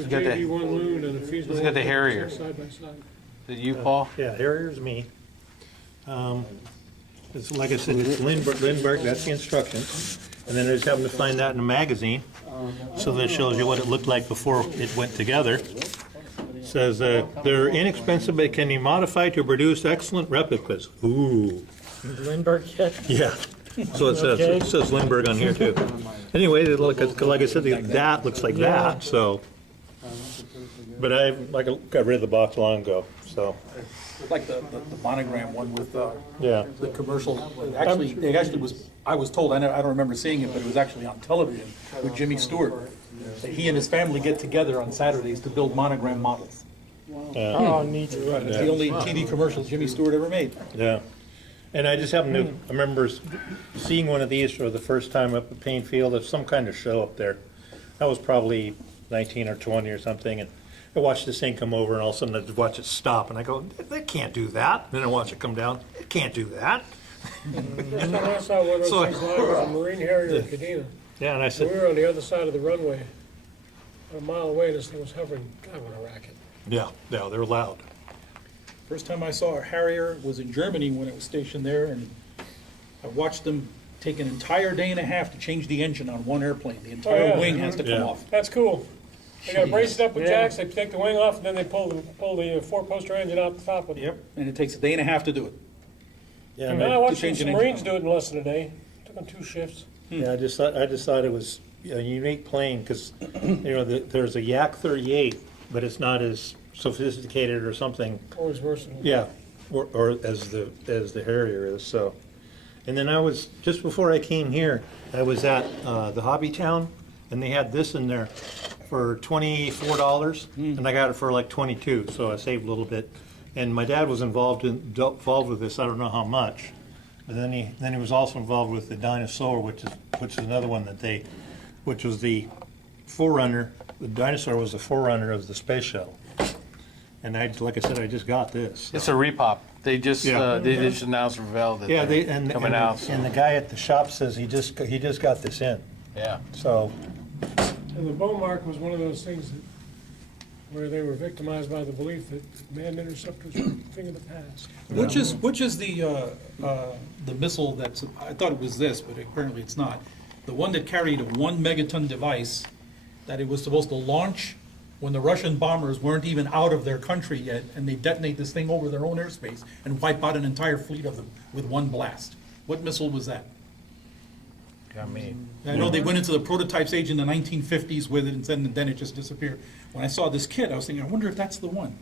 was got the- JV1 loon and a feasible. Who's got the Harrier? Side by side. Is it you, Paul? Yeah, Harrier's me. It's like I said, it's Lindberg, that's the instruction. And then I just happened to find that in a magazine, so that shows you what it looked like before it went together. It says, they're inexpensive, but can be modified to produce excellent replicas. Ooh. Lindberg yet? Yeah. So it says Lindberg on here too. Anyway, like I said, that looks like that, so. But I got rid of the box long ago, so. Like the monogram one with Yeah. the commercial. It actually was, I was told, I don't remember seeing it, but it was actually on television with Jimmy Stewart. That he and his family get together on Saturdays to build monogram models. Yeah. Oh, neat. It's the only TV commercial Jimmy Stewart ever made. Yeah. And I just happened to, I remember seeing one of these for the first time up at Payne Field at some kind of show up there. I was probably 19 or 20 or something, and I watched this thing come over, and all of a sudden I'd watch it stop, and I go, they can't do that. Then I watch it come down, it can't do that. First time I saw one of those things live was a Marine Harrier in Kadena. Yeah, and I We said, were on the other side of the runway. A mile away, this thing was hovering. God, what a racket. yeah, they're loud. First time I saw a Harrier was in Germany when it was stationed there, and I watched them take an entire day and a half to change the engine on one airplane. The entire yeah. wing has to come Yeah. off. That's cool. They gotta brace it up with Yeah. jacks, they take the wing off, and then they pull the four-poster engine out the top with it. Yep, and it takes a day and a half to do it. Yeah, And I and watched change some an engine. Marines do it in less than a day. Took them 2 shifts. I just thought it was a unique plane, because, there's a Yak 38, but it's not as sophisticated or something. Always versatile. Yeah, or as the Harrier is, so. And then I was, just before I came here, I was at the Hobby Town, and they had this in there for $24, and I got it for like 22, so I saved a little bit. And my dad was involved with this, I don't know how much. But then he was also involved with the Dinosaur, which is another one which was the forerunner. The Dinosaur was the forerunner of the space shuttle. And like I said, I just got this. It's a repop. They just announced Revell that Yeah, they're coming out. So. And the guy at the shop says he just got this in. Yeah. So, And the bow mark was one of those things where they were victimized by the belief that manned interceptors were a thing of the past. Which is the missile that's, I thought it was this, but apparently it's not. The one that carried a 1 megaton device that it was supposed to launch when the Russian bombers weren't even out of their country yet, and they detonate this thing over their own airspace and wipe out an entire fleet of them with one blast. What missile was that? I mean, I know they went into the prototype stage in the 1950s with it, and then it just disappeared. When I saw this kit, I was thinking, I wonder if that's the one.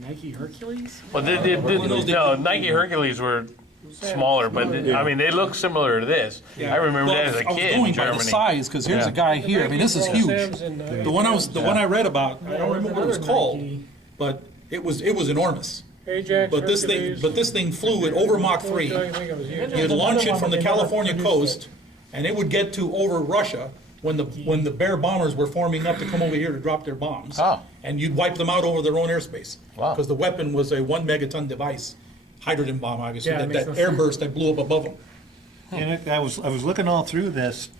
Nike Hercules? well, no, Nike Hercules were smaller, but I mean, they look similar to this. I remember Well, that as a I was kid going in by the Germany. size, because here's Yeah. a guy here. I mean, this is huge. The one I read about, I don't remember what it was called, but it was enormous. Ajax, But this Hercules. thing flew at over Mach 3. You'd launch it from the California coast, and it would get to over Russia when the Bear bombers were forming up to come over here to drop their bombs. Oh. And you'd wipe them out over their own airspace. Wow. Because the weapon was a 1 megaton device, hydrogen bomb, obviously, Yeah, it that makes no airburst that blew up above them. and I was looking all through this,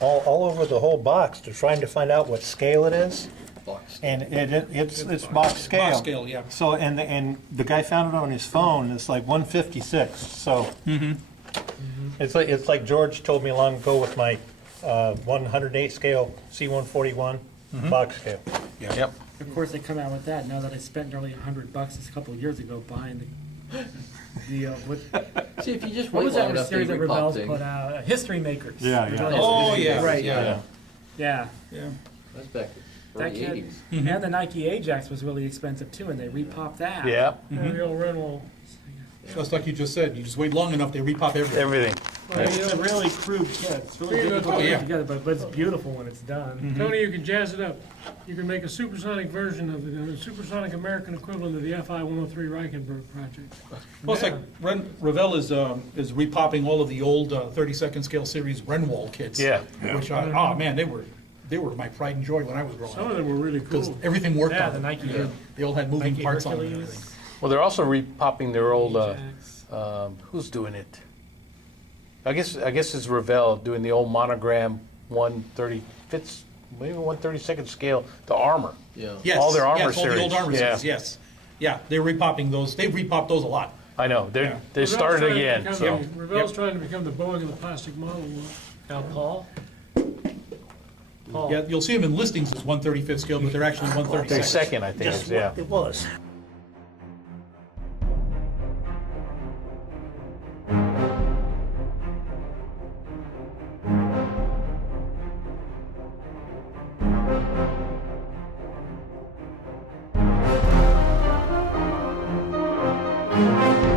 all over the whole box, trying to find out what scale it is. And it's box scale. Box scale, yeah. So, and the guy found it on his phone, it's like 156, so. It's like George told me long ago with my 108 scale C-141 box scale. Yep. Of course, they come out with that now that I spent nearly $100 a couple of years ago buying the See, if you just what wait was long that enough, they series that repop Rebels things. put out? History Makers. Yeah, yeah. Rebellion Oh, History yeah, Makers. Right. yeah. Yeah. Yeah. That's back in That the kid 80s. and the Nike Ajax was really expensive too, and they repopped that. Yeah. The old Renwall. Just like you just said, you just wait long enough, they repop everything. Everything. It's a really crude kit. It's really Yeah, difficult oh, to yeah. put together, but it's beautiful when it's done. Tony, you can jazz it up. You can make a supersonic version of the supersonic American equivalent of the FI-103 Reichenberg project. Well, it's like Revell is repopping all of the old 32nd scale series Renwall kits. Yeah. Which oh man, they were my pride and joy when I was growing Some of up. them were really Because cool. everything worked Yeah, on the them. Nike. They all had moving Nike parts on them and Hercules. everything. Well, they're also repopping their old. Ajax. Who's doing it? I guess it's Revell doing the old monogram 130 fits maybe 1/32nd scale, the armor. Yeah. Yes, All their armor yes, all the old series, armor yeah. series, yes. Yeah, they're repopping those, they've repopped those a lot. I know, Yeah. they Revell's started trying to again, become so. the- Revell's trying to become the Boeing of the plastic model world. Now, Paul? Paul, Yeah, you'll see them in listings as 1/35th scale, but they're actually 1/32nd. 32nd, I think, is, yeah. It was. Thank you.